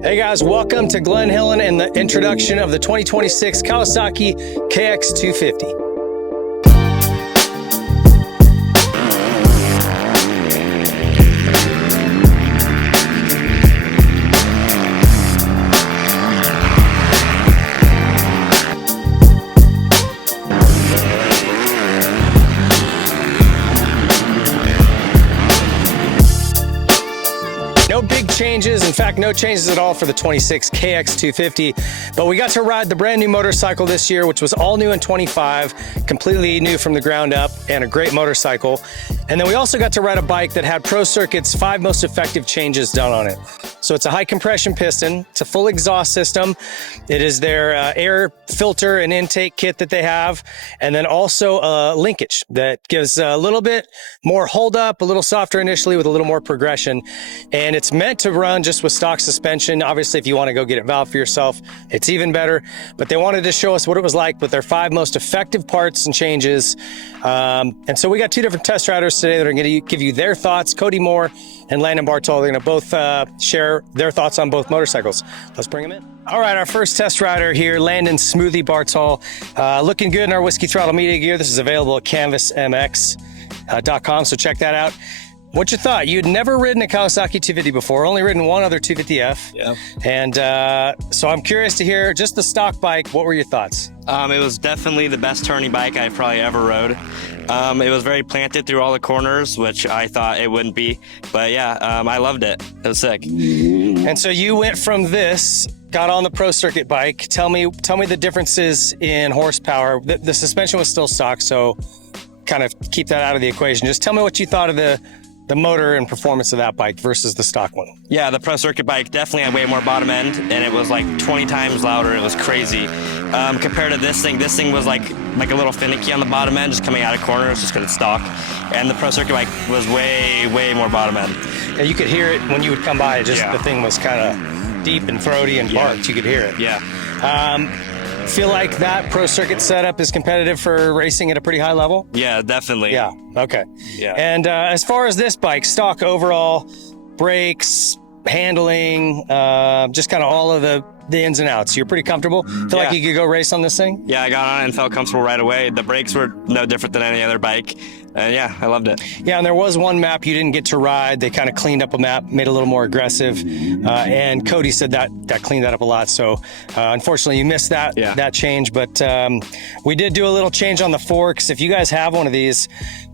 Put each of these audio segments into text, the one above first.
Hey guys, welcome to Glen Helen and the introduction of the 2026 Kawasaki KX250. No big changes, in fact, no changes at all for the 26 KX250, but we got to ride the brand new motorcycle this year, which was all new in 25, completely new from the ground up, and a great motorcycle. And then we also got to ride a bike that had Pro Circuit's 5 most effective changes done on it. So it's a high compression piston, it's a full exhaust system, it is their air filter and intake kit that they have, and then also a linkage that gives a little bit more hold up, a little softer initially with a little more progression. And it's meant to run just with stock suspension. Obviously, if you want to go get it valved for yourself, it's even better. But they wanted to show us what it was like with their 5 most effective parts and changes. And so we got 2 different test riders today that are going to give you their thoughts. Cody Moore and Landon Bartol. They're going to both share their thoughts on both motorcycles. Let's bring them in. All right, our first test rider here, Landon Smoothie Bartol. Looking good in our Whiskey Throttle Media gear. This is available at canvasmx.com, so check that out. What's your thought? You'd never ridden a Kawasaki 250 before, only ridden one other 250F. Yeah. And so I'm curious to hear just the stock bike. What were your thoughts? It was definitely the best turning bike I've probably ever rode. It was very planted through all the corners, which I thought it wouldn't be. But yeah, I loved it. It was sick. And so you went from this, got on the Pro Circuit bike. Tell me the differences in horsepower. The suspension was still stock, so kind of keep that out of the equation. Just tell me what you thought of the motor and performance of that bike versus the stock one. Yeah, the Pro Circuit bike definitely had way more bottom end, and it was like 20 times louder. It was crazy. Compared to this thing was like a little finicky on the bottom end, just coming out of corners just because it's stock. And the Pro Circuit bike was way more bottom end. Yeah, you could hear it when you would come by. The thing was kind of deep and throaty and barked. You could hear it. Yeah. Feel like that Pro Circuit setup is competitive for racing at a pretty high level? Yeah, definitely. Yeah, okay. Yeah. And as far as this bike, stock overall, brakes, handling, just kind of all of the ins and outs. You're pretty comfortable? Feel like you could go race on this thing? Yeah, I got on it and felt comfortable right away. The brakes were no different than any other bike. And yeah, I loved it. Yeah, and there was one map you didn't get to ride. They kind of cleaned up a map, made it a little more aggressive. And Cody said that cleaned that up a lot. So unfortunately, you missed that change. But we did do a little change on the forks. If you guys have one of these,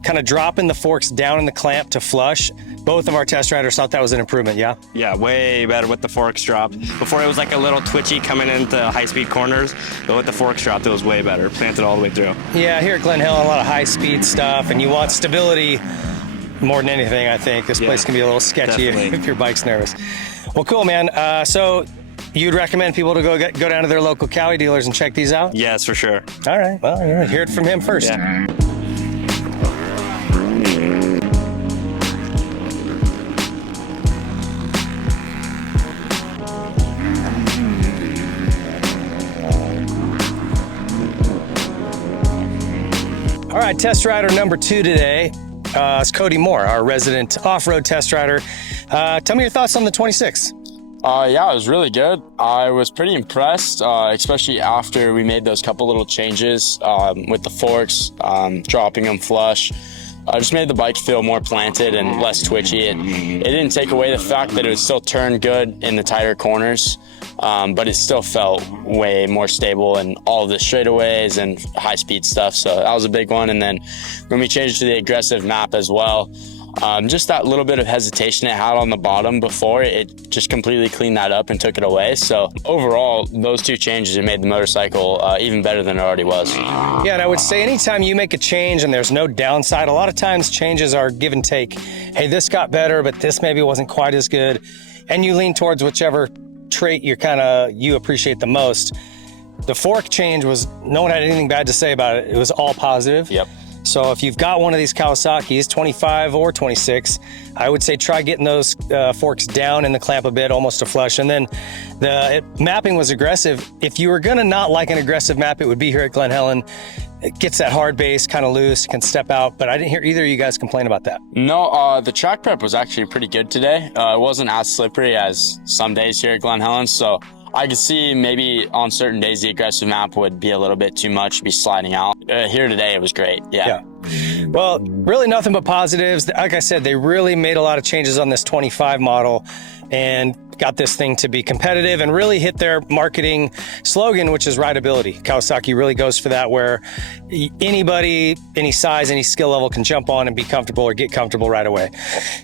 kind of dropping the forks down in the clamp to flush. Both of our test riders thought that was an improvement, yeah? Yeah, way better with the forks dropped. Before it was like a little twitchy coming into high-speed corners, but with the forks dropped, it was way better, planted all the way through. Yeah, here at Glen Helen, a lot of high-speed stuff, and you want stability more than anything, I think. This place can be a little sketchy if your bike's nervous. Well, cool, man. So you'd recommend people to go down to their local Kawi dealers and check these out? Yes, for sure. All right, well, you're gonna hear it from him first. Yeah. All right, test rider number 2 today is Cody Moore, our resident off-road test rider. Tell me your thoughts on the 26. Yeah, it was really good. I was pretty impressed, especially after we made those couple little changes with the forks, dropping them flush. Just made the bike feel more planted and less twitchy. It didn't take away the fact that it would still turn good in the tighter corners, but it still felt way more stable in all of the straightaways and high-speed stuff. So that was a big one. And then when we changed to the aggressive map as well, just that little bit of hesitation it had on the bottom before, it just completely cleaned that up and took it away. So overall, those 2 changes have made the motorcycle even better than it already was. Yeah, and I would say anytime you make a change and there's no downside, a lot of times changes are give and take. Hey, this got better, but this maybe wasn't quite as good. And you lean towards whichever trait you appreciate the most. The fork change was, no one had anything bad to say about it. It was all positive. Yep. So if you've got one of these Kawasaki's, 25 or 26, I would say try getting those forks down in the clamp a bit, almost to flush. And then the mapping was aggressive. If you were gonna not like an aggressive map, it would be here at Glen Helen. It gets that hard base kind of loose, can step out, but I didn't hear either of you guys complain about that. No, the track prep was actually pretty good today. It wasn't as slippery as some days here at Glen Helen, so I could see maybe on certain days the aggressive map would be a little bit too much, be sliding out. Here today it was great, yeah. Well, really nothing but positives. Like I said, they really made a lot of changes on this 25 model and got this thing to be competitive and really hit their marketing slogan, which is rideability. Kawasaki really goes for that, where anybody, any size, any skill level can jump on and be comfortable or get comfortable right away.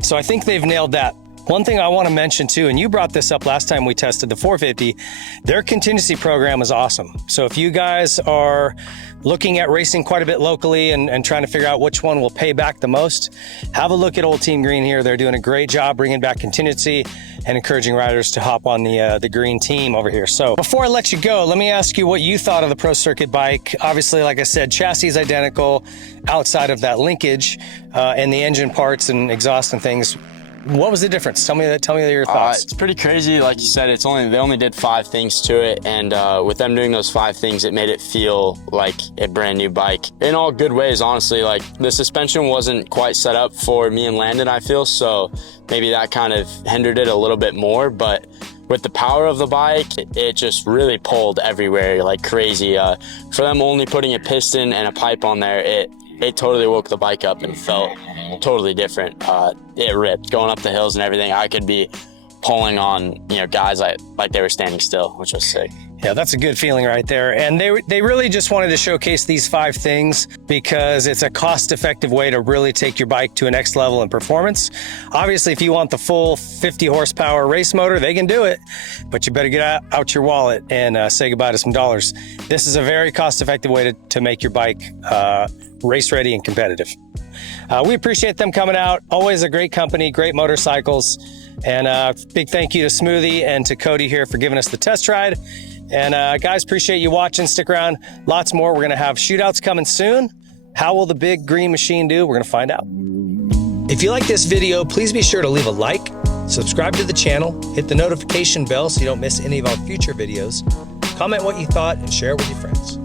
So I think they've nailed that. One thing I want to mention too, and you brought this up last time we tested the 450, their contingency program is awesome. So if you guys are looking at racing quite a bit locally and trying to figure out which one will pay back the most, have a look at Old Team Green here. They're doing a great job bringing back contingency and encouraging riders to hop on the green team over here. So before I let you go, let me ask you what you thought of the Pro Circuit bike. Obviously, like I said, chassis is identical outside of that linkage and the engine parts and exhaust and things. What was the difference? Tell me your thoughts. It's pretty crazy. Like you said, they only did 5 things to it, and with them doing those 5 things, it made it feel like a brand new bike in all good ways, honestly. Like the suspension wasn't quite set up for me and Landon, I feel, so maybe that kind of hindered it a little bit more, but with the power of the bike, it just really pulled everywhere like crazy. For them only putting a piston and a pipe on there, it totally woke the bike up and felt totally different. It ripped going up the hills and everything. I could be pulling on guys like they were standing still, which was sick. Yeah, that's a good feeling right there. And they really just wanted to showcase these 5 things because it's a cost-effective way to really take your bike to a next level in performance. Obviously, if you want the full 50 horsepower race motor, they can do it, but you better get out your wallet and say goodbye to some dollars. This is a very cost-effective way to make your bike race ready and competitive. We appreciate them coming out. Always a great company, great motorcycles. And big thank you to Smoothie and to Cody here for giving us the test ride. And guys, appreciate you watching. Stick around. Lots more. We're going to have shootouts coming soon. How will the big green machine do? We're going to find out. If you like this video, please be sure to leave a like, subscribe to the channel, hit the notification bell so you don't miss any of our future videos, comment what you thought, and share it with your friends.